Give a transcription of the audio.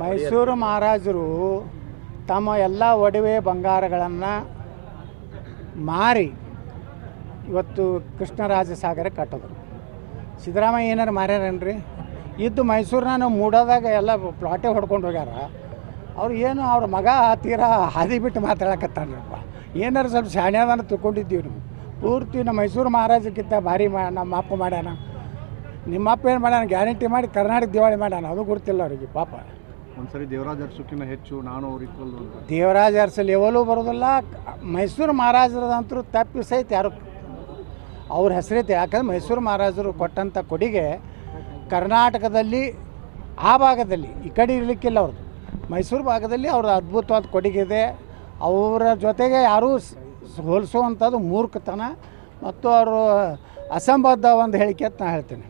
ಮೈಸೂರು ಮಹಾರಾಜರು ತಮ್ಮ ಎಲ್ಲ ಒಡವೆ ಬಂಗಾರಗಳನ್ನು ಮಾರಿ ಇವತ್ತು ಕೃಷ್ಣರಾಜ ಸಾಗರ ಕಟ್ಟಿದ್ರು. ಸಿದ್ದರಾಮಯ್ಯ ಏನಾರು ಮಾರ್ಯಾರೇನ್ರಿ? ಇದ್ದು ಮೈಸೂರನ್ನ ಮೂಡೋದಾಗ ಎಲ್ಲ ಪ್ಲಾಟೇ ಹೊಡ್ಕೊಂಡು ಹೋಗ್ಯಾರ. ಅವ್ರು ಏನು ಅವ್ರ ಮಗ ತೀರಾ ಹಾದಿ ಬಿಟ್ಟು ಮಾತಾಡಕತ್ತಾನಪ್ಪ. ಏನಾರು ಸ್ವಲ್ಪ ಶಾಣ್ಯದನ್ನು ತಿಳ್ಕೊಂಡಿದ್ದೀವಿ ನಾವು. ಪೂರ್ತಿ ನಮ್ಮ ಮೈಸೂರು ಮಹಾರಾಜಕ್ಕಿಂತ ಭಾರಿ ನಮ್ಮ ಅಪ್ಪ ಮಾಡ್ಯಾನ. ನಿಮ್ಮ ಅಪ್ಪ ಏನು ಮಾಡ್ಯಾನ? ಗ್ಯಾರಂಟಿ ಮಾಡಿ ಕರ್ನಾಟಕ ದಿವಾಳಿ ಮಾಡ್ಯಾನ. ಅದು ಗೊತ್ತಿಲ್ಲ ಅವ್ರಿಗೆ ಪಾಪ. ಒಂದ್ಸರಿ ದೇವರಾಜ ಅರಸುಕ್ಕಿಂತ ಹೆಚ್ಚು ನಾನು ಅವ್ರು ಈಕ್ವಲ್ ದೇವರಾಜ ಅರಸು ಲೆವೆಲೂ ಬರೋದಿಲ್ಲ. ಮೈಸೂರು ಮಹಾರಾಜರದಂತರೂ ತಪ್ಪಿ ಸಹಿತ ಯಾರು ಅವ್ರ ಹೆಸರೈತೆ. ಯಾಕಂದ್ರೆ ಮೈಸೂರು ಮಹಾರಾಜರು ಕೊಟ್ಟಂಥ ಕೊಡುಗೆ ಕರ್ನಾಟಕದಲ್ಲಿ ಆ ಭಾಗದಲ್ಲಿ ಈ ಕಡೆ ಇರಲಿಕ್ಕಿಲ್ಲ. ಅವ್ರದ್ದು ಮೈಸೂರು ಭಾಗದಲ್ಲಿ ಅವ್ರ ಅದ್ಭುತವಾದ ಕೊಡುಗೆ ಇದೆ. ಅವರ ಜೊತೆಗೆ ಯಾರೂ ಹೋಲಿಸುವಂಥದ್ದು ಮೂರ್ಖತನ ಮತ್ತು ಅವರು ಅಸಂಬದ್ಧ ಒಂದು ಹೇಳಿಕೆ ಅಂತ ನಾನು ಹೇಳ್ತೇನೆ.